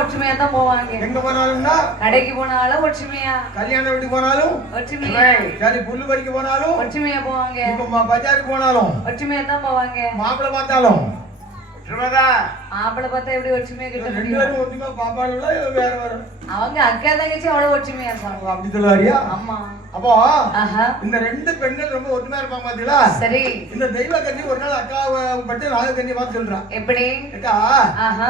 ஒற்றுமையா தான் போவாங்க. எங்க போனாலும்னா கடைக்கு போனாலும் ஒற்றுமையா, கல்யாண வீட்டுக்கு போனாலும் ஒற்றுமையா, சரி புல்லு பறிக்க போனாலும் ஒற்றுமையா போவாங்க. இப்ப பஜாருக்கு போனாலும் ஒற்றுமையா தான் போவாங்க. மாப்பிள்ளை பார்த்தாலும் மாப்பிள்ளை பார்த்தா எப்படி ஒற்றுமையா கிட்ட ரெண்டு முடியும்? பேரும் ஒற்றுமையா பாப்பாளுல வேற வேற அவங்க அக்கா தங்கச்சி அவ்வளவு ஒற்றுமையா இருப்பாங்க. அப்படி சொல்லுவாரியா? ஆமா. அப்போ ஆஹா. இந்த ரெண்டு பெண்கள் ரொம்ப ஒற்றுமையா இருப்பாங்க பாத்தீங்களா? சரி. இந்த தெய்வ கன்னி ஒரு நாள் அக்காவை பட்டு நாக கன்னி பார்த்து சொல்றான். எப்படி? அக்கா, ஆஹா.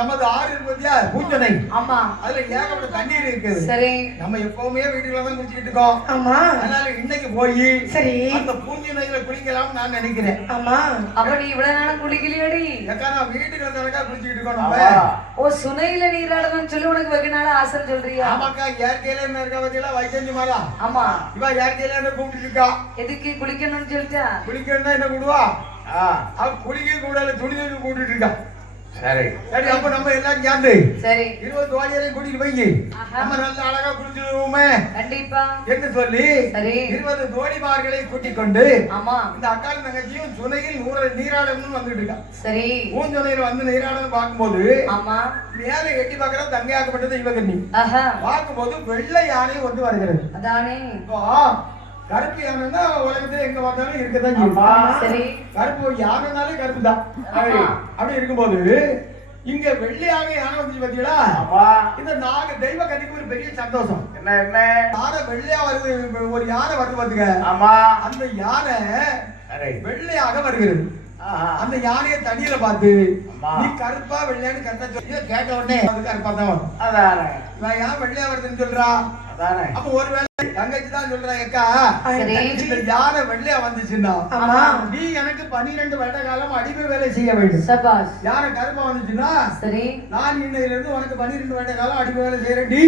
நமது ஆறு இருக்கு பாத்தியா, பூஞ்சனை. ஆமா. அதுல ஏகப்பட்ட தண்ணீர் இருக்குது. சரி. நம்ம எப்பவுமே வீட்டுல தான் குளிச்சுக்கிட்டு இருக்கோம். ஆமா. அதனால இன்னைக்கு போய் சரி அந்த பூஞ்சனையில குளிக்கலாம்னு நான் நினைக்கிறேன். ஆமா. அப்ப நீ இவ்வளவு நேரம் குளிக்கலையோடி? அக்கா, நான் வீட்டுக்கு வந்தவனக்கா குளிச்சுக்கிட்டு இருக்கோம் நம்ம. ஓ, சுனையில நீராடணும்னு சொல்லி உனக்கு வெகு நாளா ஆசை சொல்றியா? ஆமாக்கா, இயற்கையில என்ன இருக்கா பாத்தீங்களா, வைத்தஞ்சி மாலா. ஆமா. இவ இயற்கையில என்ன கூப்பிட்டு இருக்கா. எதுக்கு குளிக்கணும்னு சொல்லிட்டா? குளிக்கணும்னா என்ன கூடுவா? அவ குளிக்க கூடாது, துணி துணி கூட்டிட்டு இருக்கா. சரி சரி, அப்ப நம்ம எல்லாம் சேர்ந்து சரி 20 தோழியரையும் கூட்டிட்டு போய் நம்ம நல்ல அழகா குளிச்சுடுவோமே கண்டிப்பா என்று சொல்லி சரி 20 தோழிமார்களை கூட்டிக் கொண்டு ஆமா இந்த அக்கால் தங்கச்சியும் சுனையில் நீராடணும்னு வந்துட்டு இருக்கா. சரி பூஞ்சொலையில வந்து நீராடணும் பார்க்கும்போது ஆமா மேல எட்டி பார்க்கற தங்கையாக்கப்பட்டது இவகன்னி. ஆஹா. பார்க்கும்போது வெள்ளை யானை வந்து வருகிறது. அதானே. இப்போ கருப்பு யானைன்னா உலகத்துல எங்க பார்த்தாலும் இருக்கதான் செய்யும். சரி. கருப்பு யானைனாலே கருப்பு தான். அப்படி இருக்கும்போது இங்க வெள்ளையாக யானை வந்து பாத்தீங்களா, இந்த நாக தெய்வ கன்னிக்கு ஒரு பெரிய சந்தோஷம். என்ன என்ன யானை வெள்ளையா வருது, ஒரு யானை வருது பாத்துக்க. அந்த யானை வெள்ளையாக வருகிறது. அந்த யானையை தண்ணியில பார்த்து நீ கருப்பா வெள்ளையான்னு கரெக்டா சொல்லி கேட்ட உடனே அது கருப்பா தான் வரும். அதான் யான் வெள்ளையா வருதுன்னு சொல்றா. அப்ப ஒருவேளை தங்கச்சி தான் சொல்றேன், அக்கா இந்த யானை வெள்ளையா வந்துச்சுன்னா நீ எனக்கு 12 வருட காலம் அடிமை வேலை செய்ய வேண்டும். சபாஷ். யானை கருப்பா வந்துச்சுன்னா சரி நான் இன்னையில இருந்து உனக்கு 12 வருட காலம் அடிமை வேலை செய்யறேன்டி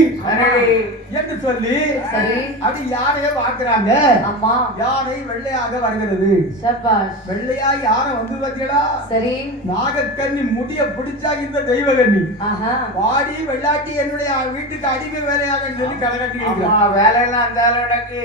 என்று சொல்லி சரி அப்படி யானையை பாக்குறாங்க. ஆமா. யானை வெள்ளையாக வருகிறது. சபாஷ். வெள்ளையா யானை வந்து பாத்தீங்களா, சரி நாகக்கன்னி முடிய பிடிச்சா இந்த தெய்வ கன்னி ஆஹா வாடி வெள்ளாட்டி என்னுடைய வீட்டுக்கு அடிமை வேலையாக சொல்லி கடகட்டி வேலையெல்லாம் அந்த அளவுக்கு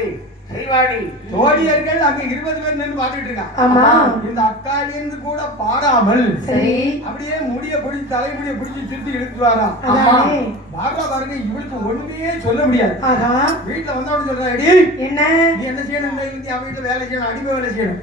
செய்வாடி. தோழியர்கள் அங்க 20 பேர் நின்று பாத்துட்டு இருக்காங்க. ஆமா. இந்த அக்காலிருந்து கூட பாராமல் சரி அப்படியே முடிய பிடிச்சி தலைமுடிய பிடிச்சி திருத்தி இழுத்து வரா. அதானே. பாரா பாருங்க, இவளுக்கு ஒண்ணுமே சொல்ல முடியாது. ஆஹா. வீட்டுல வந்தவனு சொல்றா, எடி என்ன நீ என்ன செய்யணும், அவன் வீட்டுல வேலை செய்யணும், அடிமை வேலை செய்யணும்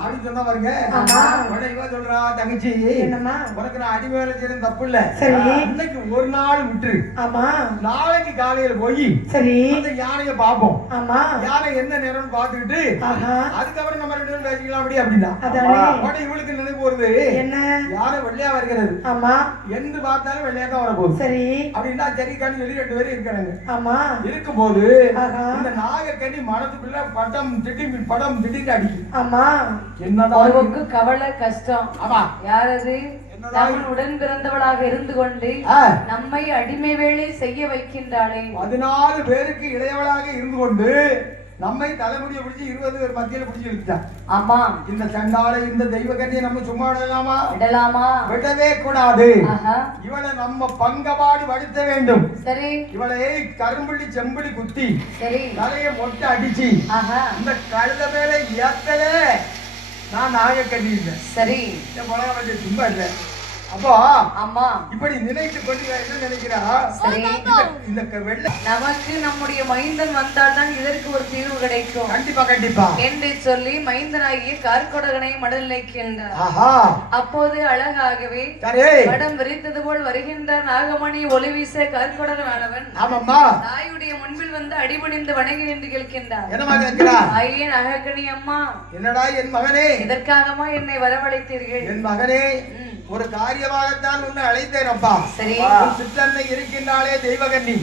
அப்படின்னு சொன்னா பாருங்க. ஆமா. உடனே இவ சொல்றா, தங்கச்சி என்னம்மா உனக்கு நான் அடிமை வேலை செய்யணும் தப்பு இல்ல. சரி இன்னைக்கு ஒரு நாள் விட்டுரு, ஆமா நாளைக்கு காலையில போய் சரி அந்த யானைய பாப்போம். ஆமா யானை என்ன நேரம்னு பாத்துக்கிட்டு ஆஹா அதுக்கப்புறம் நம்ம 2 பேரும் பேசிக்கலாம் அப்படி அப்படின்னா. அதானே. உடனே இவளுக்கு நினைப்பு வருது, என்ன யானை வெள்ளையா வருகிறது, ஆமா என்று பார்த்தாலும் வெள்ளையா தான் வரப்போகுது. சரி அப்படின்னா சரிக்கான்னு சொல்லி 2 பேரும் இருக்கிறாங்க. ஆமா இருக்கும்போது ஆஹா இந்த நாகக்கன்னி மனத்துக்குள்ள படம் திடீர்னு அடிக்கும். ஆமா. என்னதான் ஒருவருக்கு கவலை கஷ்டம். ஆமா. யாரது? அவன் உடன் பிறந்தவளாக இருந்து கொண்டு நம்மை அடிமை வேலை செய்ய வைக்கின்றாளே. 14 பேருக்கு இளையவளாக இருந்து கொண்டு நம்மை தலைமுடியை பிடிச்சி 20 பேர் மத்தியில பிடிச்சி இழுத்தான். ஆமா. இந்த சண்டாளை இந்த தெய்வ கன்னியை நம்ம சும்மா விடலாமா? விடலாமா? விடவே கூடாது. ஆஹா. இவளை நம்ம பங்கபாடு வடுத்த வேண்டும். சரி. இவளை கரும்புள்ளி செம்புள்ளி குத்தி சரி தலையை மொட்டை அடிச்சு ஆஹா இந்த கழுத மேல ஏத்தல நான் நாகக்கன்னி இல்லை. சரி சும்மா இல்லை. அப்போ ஆமா இப்படி நினைத்து கொண்டு என்ன நினைக்கிறா, சரி இந்த வெள்ளை நமக்கு நம்முடைய மைந்தன் வந்தால்தான் இதற்கு ஒரு தீர்வு கிடைக்கும். கண்டிப்பா கண்டிப்பா என்று சொல்லி மைந்தனாகிய கார்கொடகனை மடல் நிற்கின்றார். ஆஹா. அப்போது அழகாகவே சரி படம் விரித்தது போல் வருகின்றார் நாகமணி ஒளி வீச கார்கொடகனானவன். ஆமாம்மா. தாயுடைய முன்பில் வந்து அடிபணிந்து வணங்கி நின்று கேட்கின்றார். என்னமா கேட்கிறா? ஐயே நாகக்கணி அம்மா, என்னடா என் மகனே, இதற்காகமா என்னை வரவழைத்தீர்கள்? என் மகனே ஒரு காரியமாகத்தான் உன்னை அழைத்தேன் அப்பா. சரி. சித்தன்னை இருக்கின்றாளே தெய்வகன்னி,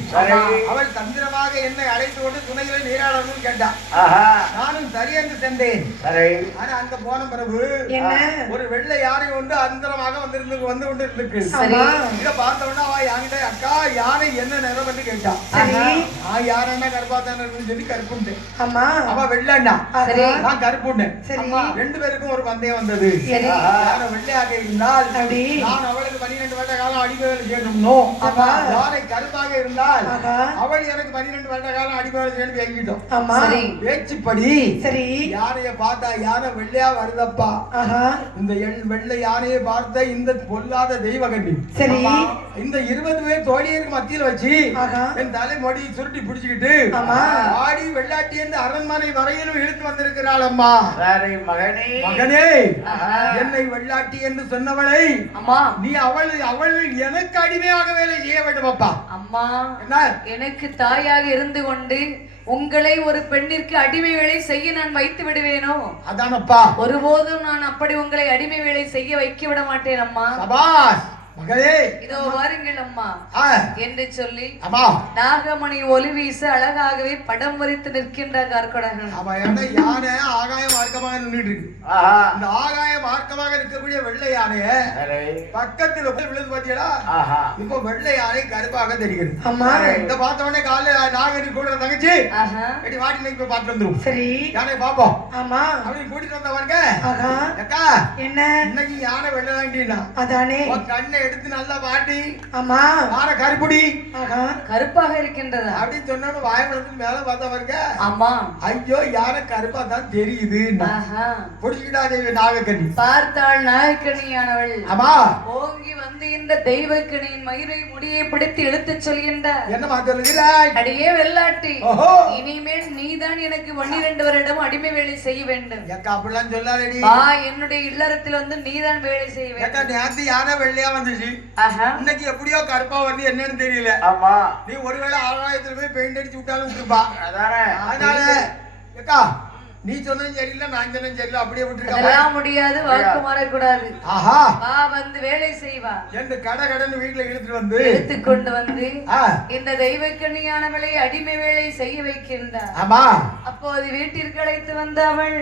அவள் தந்திரமாக என்னை அழைத்து கொண்டு துணையில நீராடணும்னு கேட்டா. நானும் சரி என்று சென்றேன். ஆனா அங்க போன பிறகு ஒரு வெள்ளை யானை ஒன்று அந்தரமாக வந்து கொண்டு இருக்கு. இத பார்த்த உடனே அவ யாங்கிட்ட, அக்கா யானை என்ன நிறம் என்று கேட்டா. நான் யானைன்னா கருப்பாத்தான சொல்லி கருப்புண்டேன். அவ வெள்ளண்ணா, நான் கருப்புண்டேன். 2 பேருக்கும் ஒரு பந்தயம் வந்தது. யானை வெள்ளையாக இருந்தால் அப்படி நான் அவளுக்கு 12 வருட காலம் அடிமை வேலை செய்யணும்னோ யானை கருப்பாக இருந்தால் அவள் எனக்கு 12 வருட காலம் அடிமை வேலை செய்யணும் வைக்கிட்டோம். ஆமா சரி பேச்சுப்படி சரி யானையை பார்த்தா யானை வெள்ளையா வருதப்பா. இந்த வெள்ளை யானையை பார்த்த இந்த பொல்லாத தெய்வ கண்ணி சரி இந்த 20 பேர் தோழியருக்கு மத்தியில் வச்சு என் தலைமுடி சுருட்டி பிடிச்சுக்கிட்டு ஆடி வெள்ளாட்டி என்று அரண்மனை வரையிலும் இழுத்து வந்திருக்கிறாள் அம்மா. மகனே மகனே என்னை வெள்ளாட்டி என்று சொன்னவளை அம்மா நீ அவள் எனக்கு அடிமையாக வேலை செய்ய வேண்டும் அப்பா. அம்மா என்ன எனக்கு தாயாக இருந்து கொண்டு உங்களை ஒரு பெண்ணிற்கு அடிமை வேலை செய்ய நான் வைத்து விடுவேனோ? அதானப்பா. ஒருபோதும் நான் அப்படி உங்களை அடிமை வேலை செய்ய வைக்க விட மாட்டேன் அம்மா. சபாஷ் மகளே இதோ வாருங்கள் அம்மா என்று சொல்லி நாகமணி ஒளி வீச அழகாகவே படம் வரித்து நிற்கின்ற கார்கடகன். யானை ஆகாய மார்க்கமாக நின்றுட்டு இருக்கு. இந்த ஆகாய மார்க்கமாக இருக்கக்கூடிய வெள்ளை யானைய பக்கத்தில் விழுந்து பாத்தீங்களா? இப்ப வெள்ளை யானை கருப்பாக தெரிகிறது. இந்த பார்த்த உடனே காலையில நாகரி கூட தங்கச்சி வாட்டி போய் பார்த்து வந்துரும். சரி யானை பாப்போம் அப்படின்னு கூட்டிட்டு வந்தவங்க அக்கா என்ன இன்னைக்கு யானை வெள்ளை தாங்கிட்டீங்கன்னா அதானே கண்ணை எடுத்து நல்லா பாட்டி ஆமா வார கருப்புடி கருப்பாக இருக்கின்றதா அப்படி சொன்னோன்னு வாயமளத்துக்கு மேல பார்த்தவருங்க ஆமா ஐயோ யார கருப்பா தான் தெரியுது புடிச்சுக்கிட்டா நாகக்கண்ணி பார்த்தாள் நாகக்கண்ணியானவள் ஆமா ஓங்கி வந்து இந்த தெய்வக்கணியின் மயிரை முடியை பிடித்து இழுத்து சொல்கின்ற என்னமா சொல்லுகிறாய்? அடியே வெள்ளாட்டி இனிமேல் நீதான் எனக்கு 12 வருடம் அடிமை வேலை செய்ய வேண்டும். அப்படிலாம் சொல்லாதடி. என்னுடைய இல்லறத்தில் வந்து நீதான் வேலை செய்ய வேண்டும். நேத்து யானை வெள்ளையா வந்துச்சு இன்னைக்கு எப்படியோ கருப்பா வந்து என்னன்னு தெரியல. ஆமா நீ ஒருவேளை ஆகாயத்துல போய் பெயிண்ட் அடிச்சு விட்டாலும் விட்டுருப்பா. அதனால ஏக்கா நீ சொன்னதும் சரியில்லை நான் சொன்னதும் சரியில்லை அப்படியே விட்டுருக்கா முடியாது. வாக்கு மாறக்கூடாது. ஆஹா வா வந்து வேலை செய்வா என்று கடன்னு வீட்டுல இழுத்து கொண்டு வந்து இந்த தெய்வக்கண்ணியானவளை அடிமை வேலை செய்ய வைக்கின்றார். ஆமா அப்போது வீட்டிற்கு அழைத்து வந்த அவள்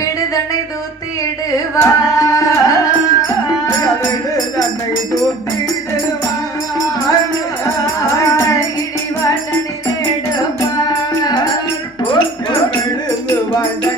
விடுதனை தூத்திடுவா தன்னை தூத்திடுவா இடிவாட்டனை எடுப்பா வாழ்ந்த